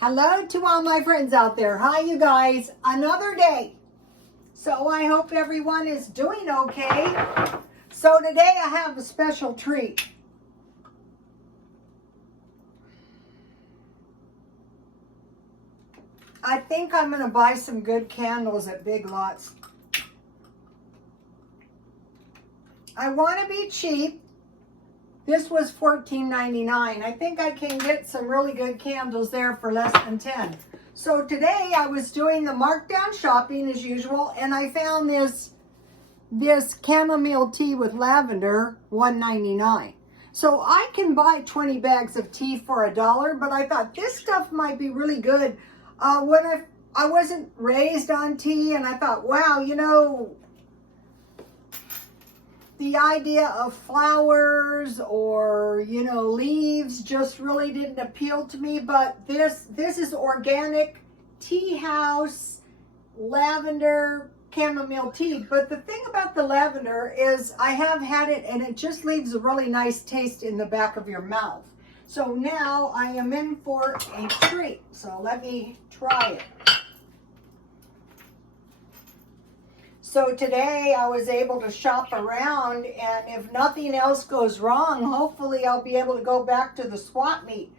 Hello to all my friends out there. Hi, you guys. Another day. So I hope everyone is doing okay. So today I have a special treat. I think I'm going to buy some good candles at Big Lots. I want to be cheap. This was $14.99. I think I can get some really good candles there for less than 10. So today I was doing the markdown shopping as usual, and I found this chamomile tea with lavender, $1.99. So I can buy 20 bags of tea for $1, but I thought this stuff might be really good. When I wasn't raised on tea, and I thought, wow, you know, the idea of flowers or, you know, leaves just really didn't appeal to me. But this is organic tea house lavender chamomile tea. But the thing about the lavender is I have had it and it just leaves a really nice taste in the back of your mouth. So now I am in for a treat. So let me try it. So today I was able to shop around, and if nothing else goes wrong, hopefully I'll be able to go back to the swap meet.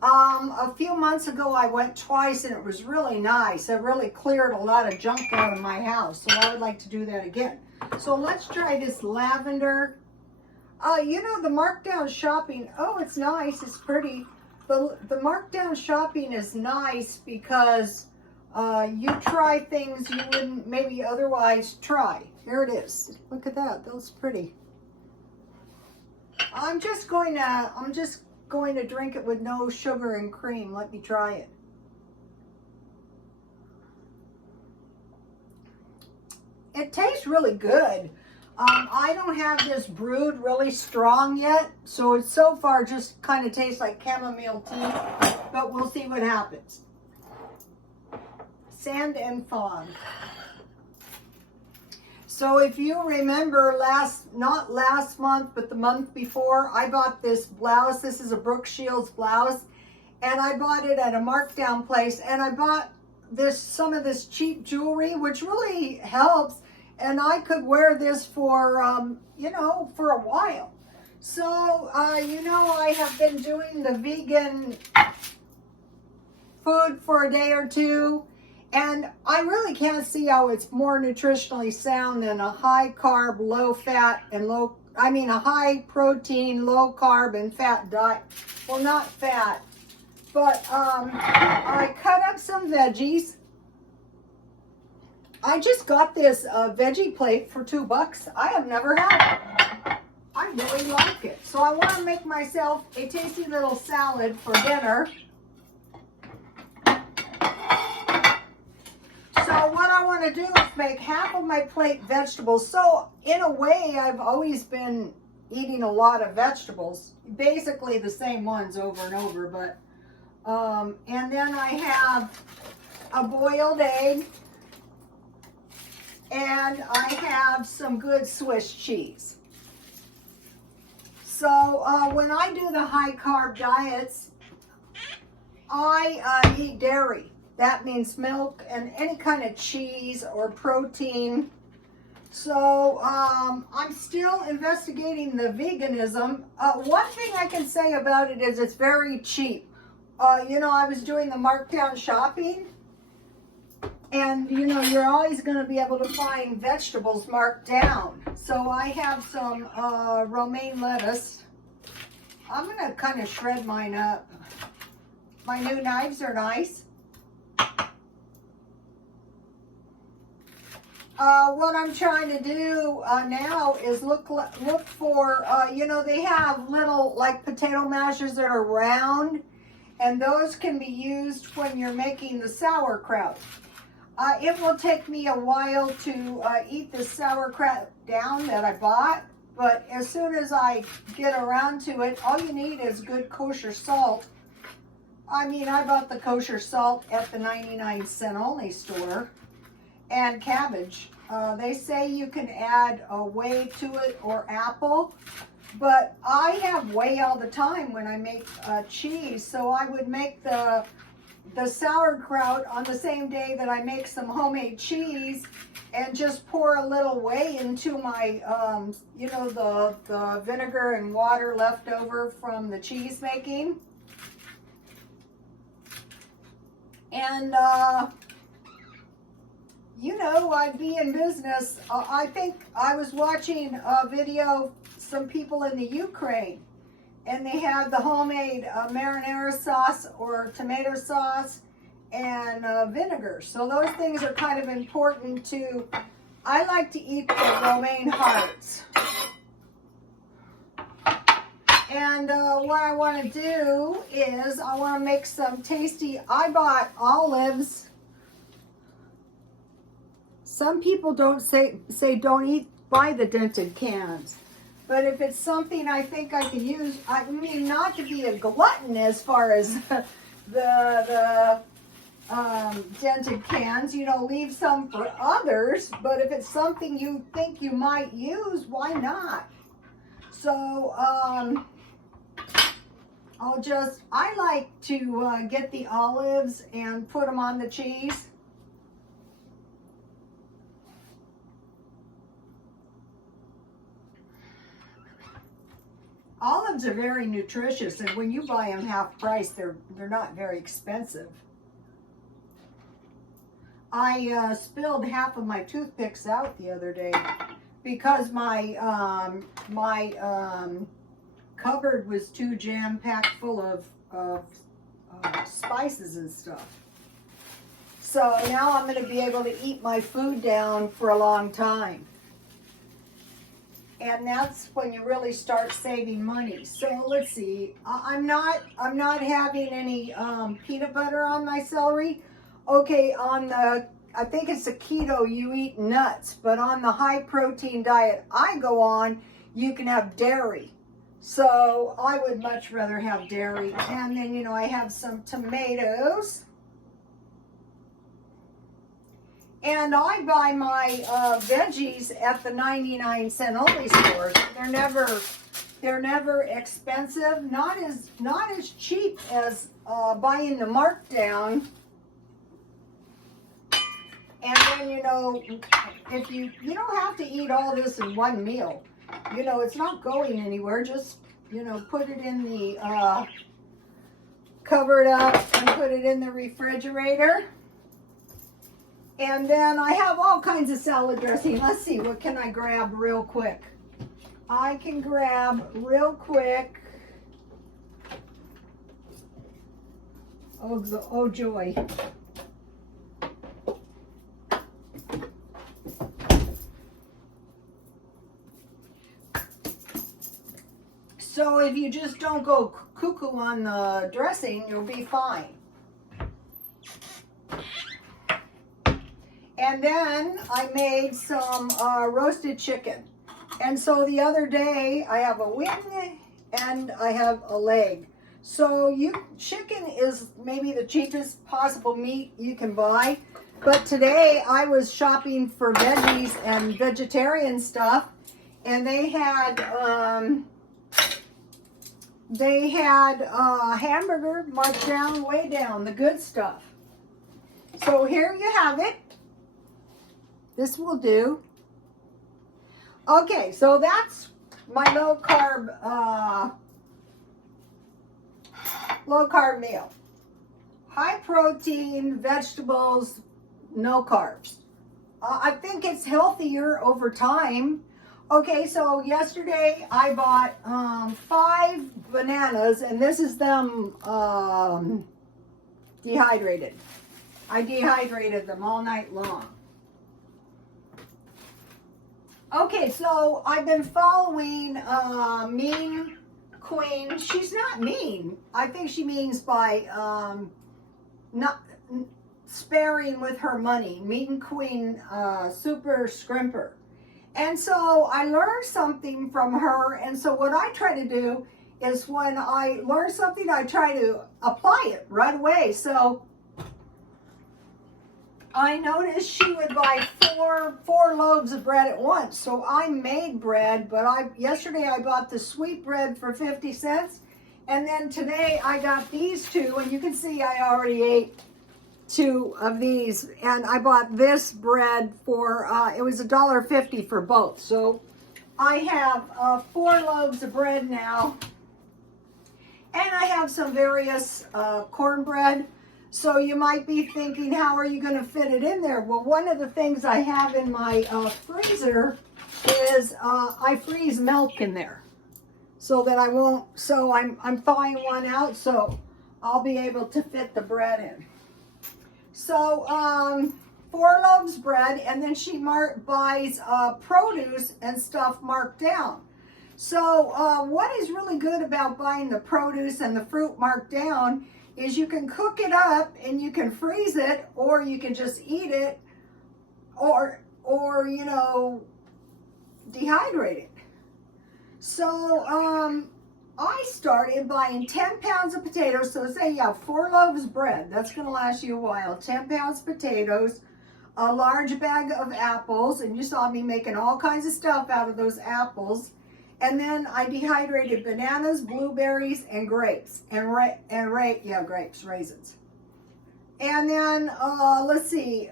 A few months ago I went twice and it was really nice. It really cleared a lot of junk out of my house, so I would like to do that again. So let's try this lavender. You know, the markdown shopping, oh, it's nice, it's pretty. The markdown shopping is nice because you try things you wouldn't maybe otherwise try. Here it is. Look at that. That's pretty. I'm just going to drink it with no sugar and cream. Let me try it. It tastes really good. I don't have this brewed really strong yet, so it's so far just kind of tastes like chamomile tea, but we'll see what happens. Sand and fog. So if you remember not last month, but the month before, I bought this blouse. This is a Brooke Shields blouse, and I bought it at a markdown place, and I bought some of this cheap jewelry, which really helps, and I could wear this for, you know, for a while. So, you know, I have been doing the vegan food for a day or two. And I really can't see how it's more nutritionally sound than a high carb, low fat, and a high protein, low carb, and fat diet. Well, not fat, but I cut up some veggies. I just got this veggie plate for $2. I have never had it. I really like it. So I want to make myself a tasty little salad for dinner. So what I want to do is make half of my plate vegetables. So in a way, I've always been eating a lot of vegetables, basically the same ones over and over. But and then I have a boiled egg, and I have some good Swiss cheese. So when I do the high carb diets, I eat dairy. That means milk and any kind of cheese or protein. So I'm still investigating the veganism. One thing I can say about it is it's very cheap. You know, I was doing the markdown shopping, and you know, you're always going to be able to find vegetables marked down. So I have some romaine lettuce. I'm going to kind of shred mine up. My new knives are nice. What I'm trying to do now is look for, you know, they have little like potato mashers that are round, and those can be used when you're making the sauerkraut. It will take me a while to eat the sauerkraut down that I bought, but as soon as I get around to it, all you need is good kosher salt. I mean, I bought the kosher salt at the 99-cent only store. And cabbage. They say you can add a whey to it or apple, but I have whey all the time when I make cheese. So I would make the the sauerkraut on the same day that I make some homemade cheese, and just pour a little whey into my, you know, the vinegar and water left over from the cheese making. And, you know, I'd be in business. I think I was watching a video, some people in the Ukraine, and they had the homemade marinara sauce or tomato sauce and vinegar. So those things are kind of important too. I like to eat the romaine hearts. And what I want to do is I want to make some tasty, I bought olives. Some people don't say don't buy the dented cans. But if it's something I think I can use, I mean, not to be a glutton as far as the dented cans, you know, leave some for others. But if it's something you think you might use, why not? So I like to get the olives and put them on the cheese. Olives are very nutritious, and when you buy them half price, they're not very expensive. I spilled half of my toothpicks out the other day because my cupboard was too jam-packed full of spices and stuff. So now I'm going to be able to eat my food down for a long time. And that's when you really start saving money. So let's see. I'm not having any peanut butter on my celery. Okay, on the, I think it's a keto, you eat nuts. But on the high protein diet I go on, you can have dairy. So I would much rather have dairy. And then, you know, I have some tomatoes. And I buy my veggies at the 99-cent only stores. They're never expensive. Not as cheap as buying the Markdown. And then, you know, if you don't have to eat all this in one meal. You know, it's not going anywhere. Just, you know, put it in the cover it up and put it in the refrigerator. And then I have all kinds of salad dressing. Let's see, what can I grab real quick? I can grab real quick. Oh joy. So if you just don't go cuckoo on the dressing, you'll be fine. And then I made some roasted chicken. And so the other day I have a wing and I have a leg. So chicken is maybe the cheapest possible meat you can buy. But today I was shopping for veggies and vegetarian stuff, and they had hamburger marked down, way down, the good stuff. So here you have it. This will do. Okay, so that's my low carb meal. High protein, vegetables, no carbs. I think it's healthier over time. Okay, so yesterday I bought 5 bananas, and this is them dehydrated. I dehydrated them all night long. Okay, so I've been following Mean Queen. She's not mean. I think she means by not sparing with her money. Mean Queen Super Scrimper. And so I learned something from her. And so what I try to do is when I learn something, I try to apply it right away. So I noticed she would buy four loaves of bread at once. So I made bread, but yesterday I bought the sweet bread for 50 cents, And then today I got these two, and you can see I already ate 2 of these, and I bought this bread for, it was $1.50 for both. So I have 4 loaves of bread now, and I have some various cornbread. So you might be thinking, how are you going to fit it in there? Well, one of the things I have in my freezer is I freeze milk in there, so that I won't, so I'm thawing one out, so I'll be able to fit the bread in. So 4 loaves bread, and then she buys produce and stuff marked down. So what is really good about buying the produce and the fruit marked down is you can cook it up and you can freeze it, or you can just eat it, or you know, dehydrate it. So I started buying 10 pounds of potatoes. So say you have 4 loaves of bread, that's going to last you a while. 10 pounds of potatoes, a large bag of apples, and you saw me making all kinds of stuff out of those apples. And then I dehydrated bananas, blueberries, and grapes, grapes, raisins. And then let's see,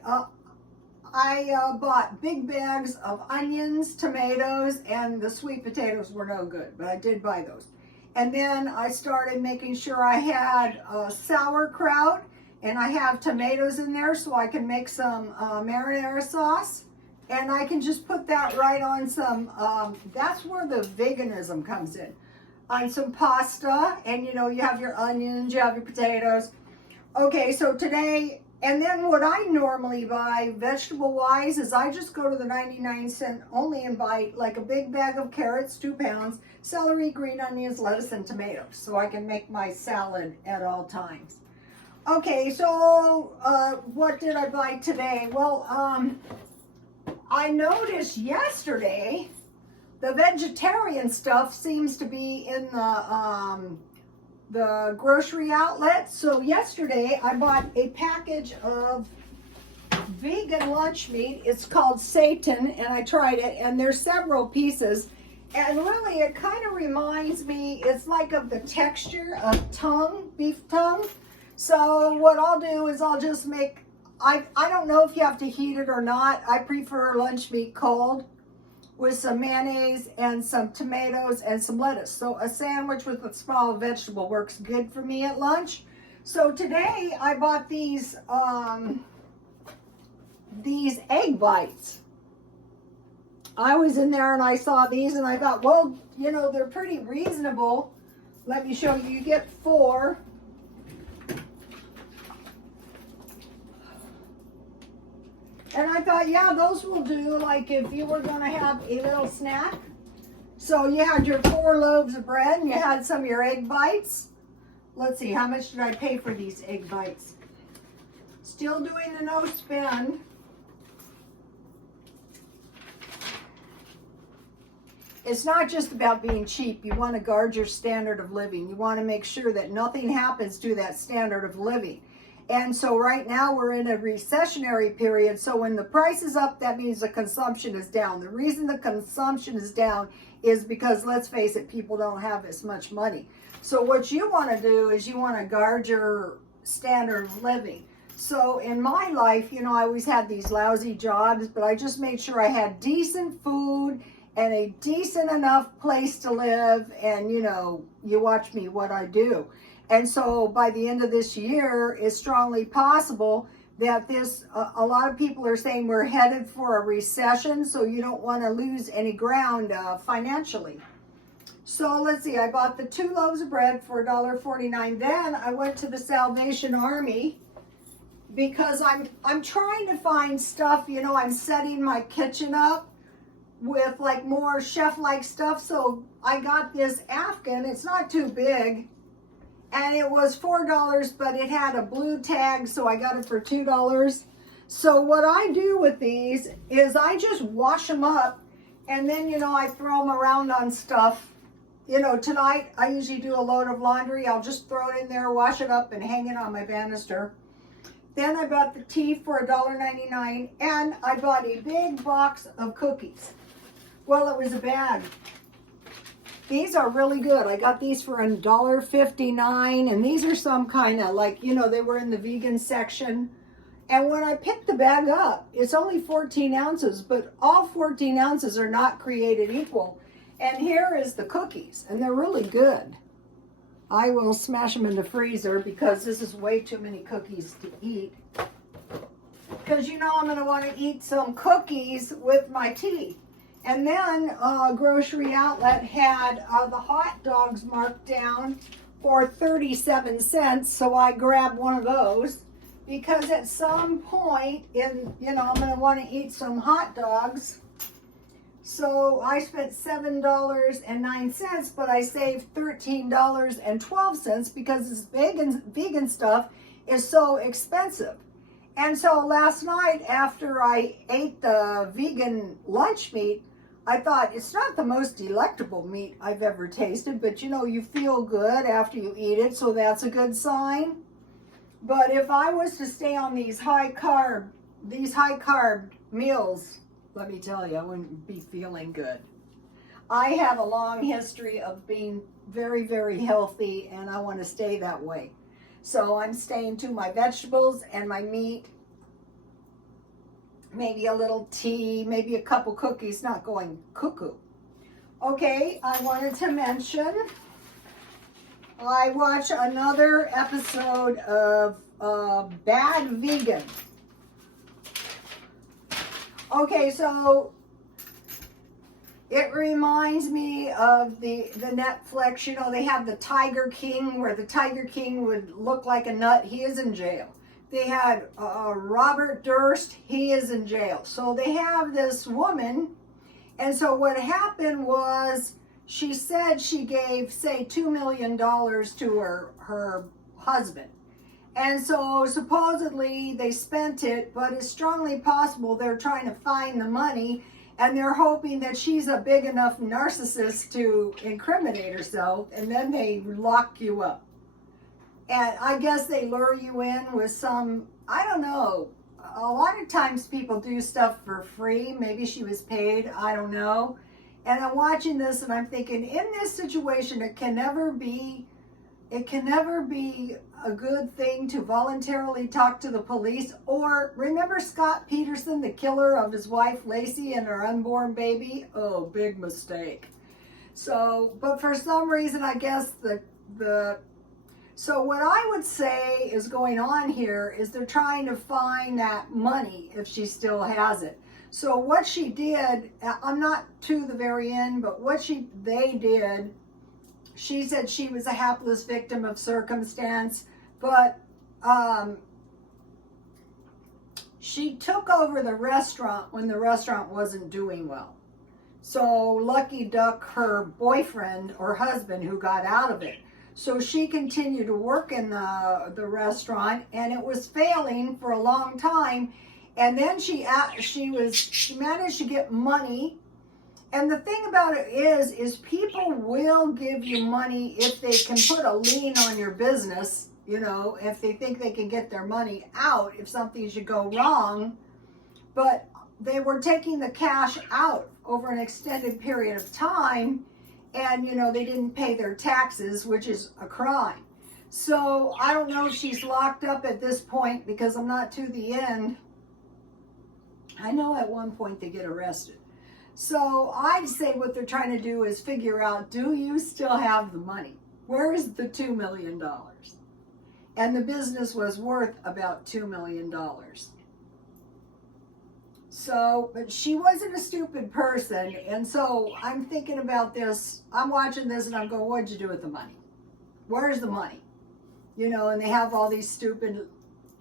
I bought big bags of onions, tomatoes, and the sweet potatoes were no good, but I did buy those. And then I started making sure I had sauerkraut, and I have tomatoes in there so I can make some marinara sauce. And I can just put that right on some, that's where the veganism comes in. On some pasta, and you know, you have your onions, you have your potatoes. Okay, so today, and then what I normally buy vegetable-wise is I just go to the 99-cent only and buy like a big bag of carrots, 2 pounds, celery, green onions, lettuce, and tomatoes, so I can make my salad at all times. Okay, so what did I buy today? Well, I noticed yesterday the vegetarian stuff seems to be in the grocery outlet. So yesterday I bought a package of vegan lunch meat. It's called Satan, and I tried it, and there's several pieces. And really it kind of reminds me, it's like of the texture of tongue, beef tongue. So what I'll do is I'll just make, I don't know if you have to heat it or not. I prefer lunch meat cold with some mayonnaise and some tomatoes and some lettuce. So a sandwich with a small vegetable works good for me at lunch. So today I bought these egg bites. I was in there and I saw these and I thought, well, you know, they're pretty reasonable. Let me show you. You get 4. And I thought, yeah, those will do, like if you were going to have a little snack. So you had your 4 loaves of bread and you had some of your egg bites. Let's see, how much did I pay for these egg bites? Still doing the no spend. It's not just about being cheap. You want to guard your standard of living. You want to make sure that nothing happens to that standard of living. And so right now we're in a recessionary period. So when the price is up, that means the consumption is down. The reason the consumption is down is because, let's face it, people don't have as much money. So what you want to do is you want to guard your standard of living. So in my life, you know, I always had these lousy jobs, but I just made sure I had decent food and a decent enough place to live. And, you know, you watch me what I do. And so by the end of this year, it's strongly possible that a lot of people are saying we're headed for a recession, so you don't want to lose any ground financially. So let's see, I bought the 2 loaves of bread for $1.49. Then I went to the Salvation Army because I'm trying to find stuff, you know, I'm setting my kitchen up with like more chef-like stuff. So I got this Afghan, it's not too big. And it was $4, but it had a blue tag, so I got it for $2. So what I do with these is I just wash them up, and then, you know, I throw them around on stuff. You know, tonight I usually do a load of laundry. I'll just throw it in there, wash it up, and hang it on my banister. Then I bought the tea for $1.99, and I bought a big box of cookies. Well, it was a bag. These are really good. I got these for $1.59, and these are some kind of like, you know, they were in the vegan section. And when I picked the bag up, it's only 14 ounces, but all 14 ounces are not created equal. And here is the cookies, and they're really good. I will smash them in the freezer because this is way too many cookies to eat. Because you know I'm going to want to eat some cookies with my tea. And then Grocery Outlet had the hot dogs marked down for 37 cents. So I grabbed one of those because at some point I'm going to want to eat some hot dogs. So I spent $7.09, but I saved $13.12 because this vegan stuff is so expensive. And so last night after I ate the vegan lunch meat, I thought it's not the most delectable meat I've ever tasted, but you know, you feel good after you eat it, so that's a good sign. But if I was to stay on these high carb meals, let me tell you, I wouldn't be feeling good. I have a long history of being very, very healthy, and I want to stay that way. So I'm staying to my vegetables and my meat, maybe a little tea, maybe a couple cookies, not going cuckoo. Okay, I wanted to mention, I watched another episode of Bad Vegan. Okay, so it reminds me of the Netflix, you know, they have the Tiger King, where the Tiger King would look like a nut. He is in jail. They had Robert Durst. He is in jail. So they have this woman. And so what happened was she said she gave, say, $2 million to her husband. And so supposedly they spent it, but it's strongly possible they're trying to find the money, and they're hoping that she's a big enough narcissist to incriminate herself, and then they lock you up. And I guess they lure you in with some, I don't know, a lot of times people do stuff for free. Maybe she was paid, I don't know. And I'm watching this and I'm thinking, in this situation, it can never be a good thing to voluntarily talk to the police. Or remember Scott Peterson, the killer of his wife Lacey and her unborn baby? Oh, big mistake. So, but for some reason, I guess so what I would say is going on here is they're trying to find that money if she still has it. So what she did, I'm not to the very end, but what they did, she said she was a hapless victim of circumstance, but she took over the restaurant when the restaurant wasn't doing well. So lucky duck her boyfriend or husband who got out of it. So she continued to work in the restaurant, and it was failing for a long time. And then she managed to get money. And the thing about it is people will give you money if they can put a lien on your business, you know, if they think they can get their money out if something should go wrong. But they were taking the cash out over an extended period of time, and, you know, they didn't pay their taxes, which is a crime. So I don't know if she's locked up at this point because I'm not to the end. I know at one point they get arrested. So I'd say what they're trying to do is figure out, do you still have the money? Where is the $2 million? And the business was worth about $2 million. So, but she wasn't a stupid person. And so I'm thinking about this. I'm watching this and I'm going, what'd you do with the money? Where's the money? You know, and they have all these stupid,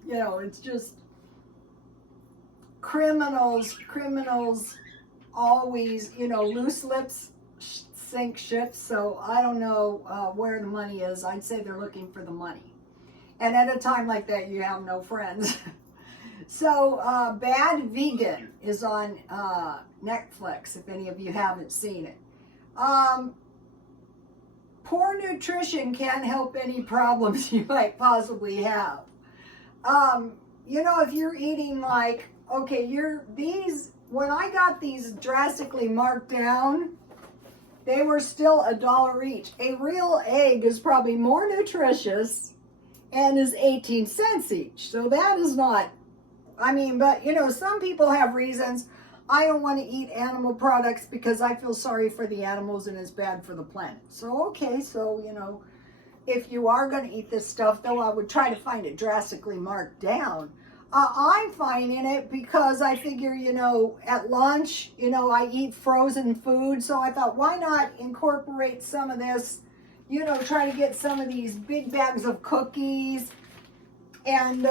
you know, it's just criminals always, you know, loose lips sink ships. So I don't know where the money is. I'd say they're looking for the money. And at a time like that, you have no friends. So Bad Vegan is on Netflix, if any of you haven't seen it. Poor nutrition can't help any problems you might possibly have. You know, if you're eating like, okay, when I got these drastically marked down, they were still $1 each. A real egg is probably more nutritious and is 18 cents each. So that is not, I mean, but you know, some people have reasons. I don't want to eat animal products because I feel sorry for the animals and it's bad for the planet. So, okay, so, you know, if you are going to eat this stuff, though, I would try to find it drastically marked down. I'm finding it because I figure, you know, at lunch, you know, I eat frozen food. So I thought, why not incorporate some of this, you know, try to get some of these big bags of cookies and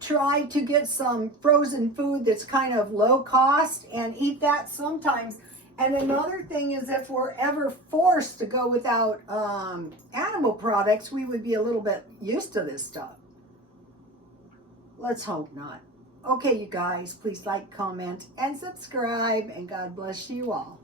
try to get some frozen food that's kind of low cost and eat that sometimes. And another thing is if we're ever forced to go without animal products, we would be a little bit used to this stuff. Let's hope not. Okay, you guys, please like, comment, and subscribe, and God bless you all.